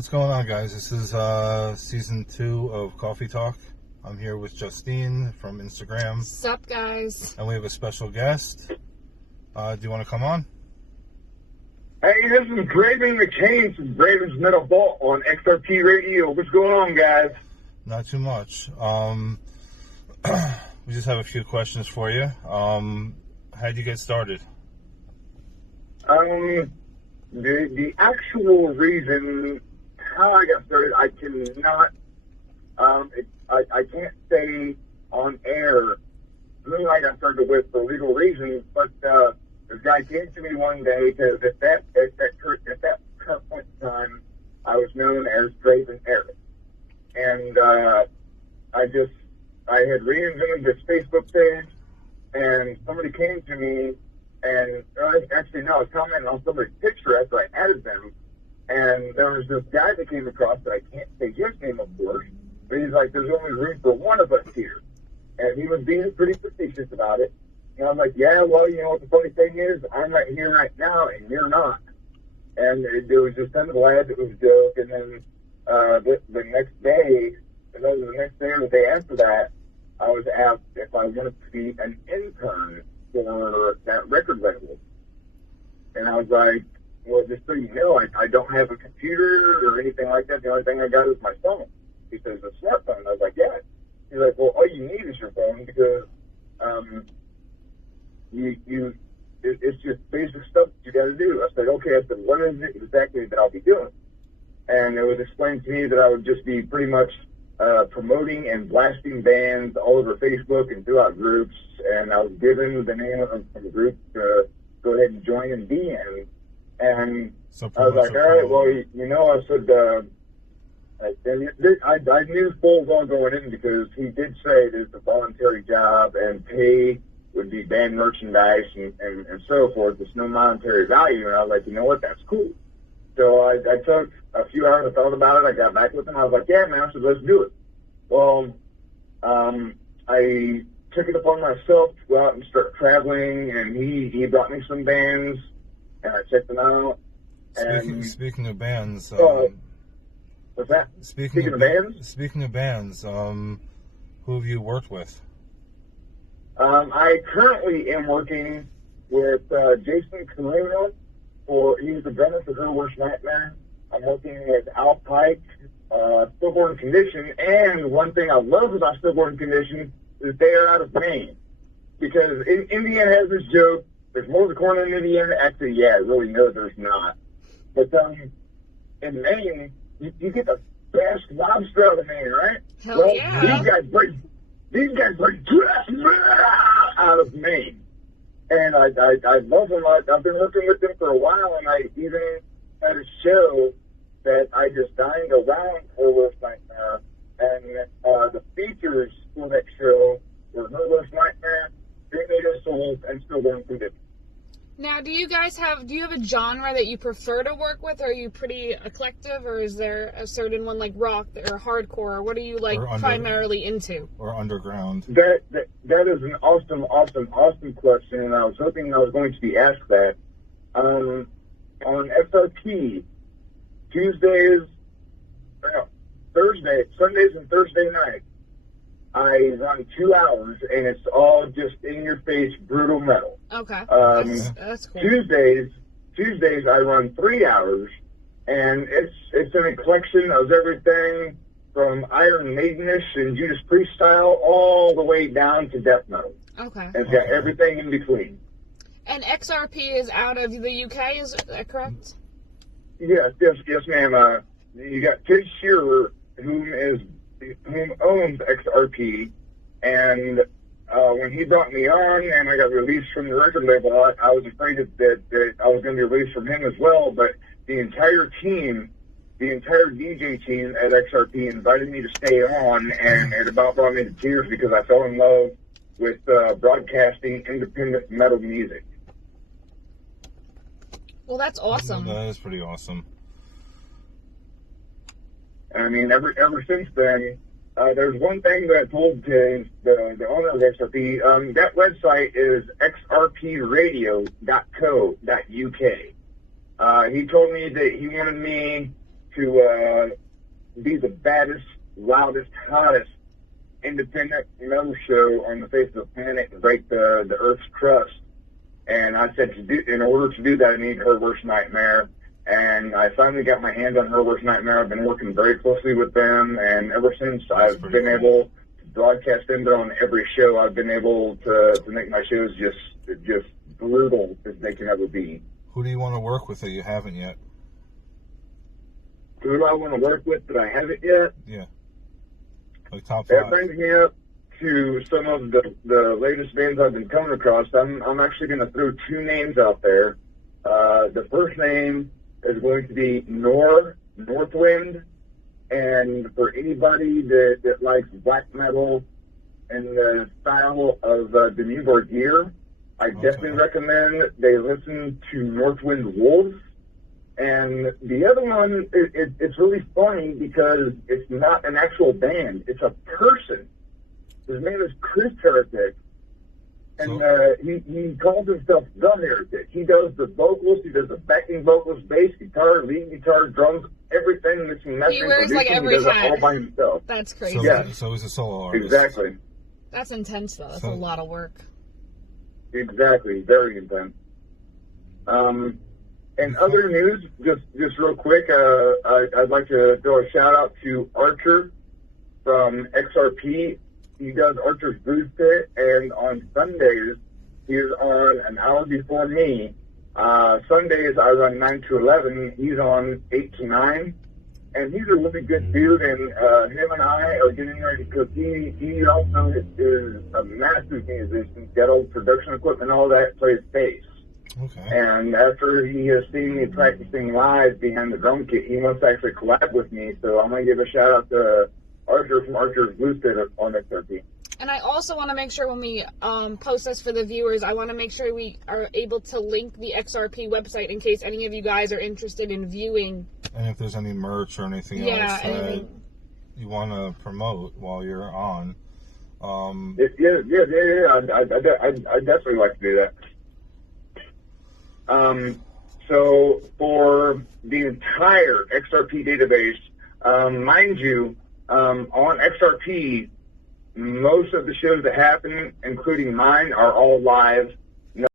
What's going on, guys? This is season 2 of Coffee Talk. I'm here with Justine from Instagram. Sup, guys? And we have a special guest. Do you want to come on? Hey, this is Braden McCain from Braden's Metal Vault on XRP Radio. What's going on, guys? Not too much. We just have a few questions for you. How'd you get started? The actual reason how I got started, I cannot, I can't say on air who I got started with for legal reasons, but this guy came to me one day because at that current point in time, I was known as Draven Eric. And I had reinvented this Facebook page, and somebody came to me, and actually, no, I was commenting on somebody's picture after I added them, and there was this guy that came across that I can't say his name, of course, but he's like, there's only room for one of us here. And he was being pretty facetious about it. And I'm like, yeah, well, you know what the funny thing is? I'm right here right now, and you're not. And it was just kind of glad it was a joke. And then the next day, or the day after that, I was asked if I wanted to be an intern for that record label. And I was like, well, just so you know, I don't have a computer or anything like that. The only thing I got is my phone. He says, a smartphone. I was like, yeah. He's like, well, all you need is your phone because it's just basic stuff that you got to do. I said, okay. I said, what is it exactly that I'll be doing? And it was explained to me that I would just be pretty much promoting and blasting bands all over Facebook and throughout groups. And I was given the name of the group to go ahead and join and be in. And I was like, all right, well, you know, I said, I knew full well going in because he did say it is a voluntary job and pay would be band merchandise and so forth. There's no monetary value. And I was like, you know what, that's cool. So I took a few hours, I thought about it, I got back with him, I was like, yeah, man, I said, let's do it. Well, I took it upon myself to go out and start traveling, and he brought me some bands, and I checked them out. Speaking of bands, what's that? Speaking of bands? Speaking of bands, who have you worked with? I currently am working with Jason Carino. He's the drummer for Her Worst Nightmare. I'm working with Al Pike, Stillborn Condition, and one thing I love about Stillborn Condition is they are out of Maine. Because Indiana has this joke, there's more of the corn in Indiana. Actually, yeah, really, no, there's not. But in Maine, you get the best lobster out of Maine, right? Hell well, yeah. These guys bring out of Maine. And I love them. I've been working with them for a while, and I even had a show that I designed around Her Worst Nightmare. And the features for that show were Her Worst Nightmare, Cremated Souls, and Stillborn Condition. Now, do you have a genre that you prefer to work with? Are you pretty eclectic, or is there a certain one like rock or hardcore? Or what are you primarily into? Or underground? That is an awesome question, and I was hoping I was going to be asked that. On XRP, Sundays and Thursday nights, I run 2 hours, and it's all just in-your-face brutal metal. Okay, that's cool. Tuesdays I run 3 hours, and it's an collection of everything from Iron Maidenish and Judas Priest style all the way down to death metal. Okay. And it's got everything in between. And XRP is out of the UK, is that correct? Yes, ma'am. You got Ted Shearer, whom owns XRP, and when he brought me on and I got released from the record label, I was afraid that I was going to be released from him as well, but the entire DJ team at XRP invited me to stay on, and it about brought me to tears because I fell in love with broadcasting independent metal music. Well, that's awesome. That is pretty awesome. I mean, ever since then, there's one thing that I told the owner of XRP. That website is xrpradio.co.uk. He told me that he wanted me to be the baddest, loudest, hottest independent metal show on the face of the planet and break the Earth's crust. And I said, in order to do that, I need Her Worst Nightmare. And I finally got my hands on Her Worst Nightmare. I've been working very closely with them, and ever since I've been able to broadcast them on every show, I've been able to make my shows just brutal as they can ever be. Who do you want to work with that you haven't yet? Who do I want to work with that I haven't yet? Yeah. Like top 5. That brings me up to some of the latest bands I've been coming across. I'm actually going to throw 2 names out there. The first name is going to be Northwind, and for anybody that likes black metal and the style of the Newborn Gear, I definitely recommend they listen to Northwind Wolves. And the other one, it's really funny because it's not an actual band. It's a person. His name is Chris Heretic. And he calls himself The Heretic. He does the vocals, he does the backing vocals, bass, guitar, lead guitar, drums, everything. He wears like every hat. He does it all by himself. That's crazy. So he's a solo artist. Exactly. That's intense, though. That's a lot of work. Exactly. Very intense. And other news, just real quick, I'd like to throw a shout out to Archer from XRP. He does Archer's Booze Pit, and on Sundays, he's on an hour before me. Sundays, I run 9 to 11. He's on 8 to 9. And he's a really good dude, and him and I are getting ready because he also is a massive musician. He's got all the production equipment, all that, plays bass. Okay. And after he has seen me practicing live behind the drum kit, he wants to actually collab with me. So I'm going to give a shout out to Archer from Archer's Blues Pit on XRP. And I also want to make sure when we post this for the viewers, I want to make sure we are able to link the XRP website in case any of you guys are interested in viewing. And if there's any merch or anything else that you want to promote while you're on. Yeah. I'd definitely like to do that. So for the entire XRP database, mind you, on XRP, most of the shows that happen, including mine, are all live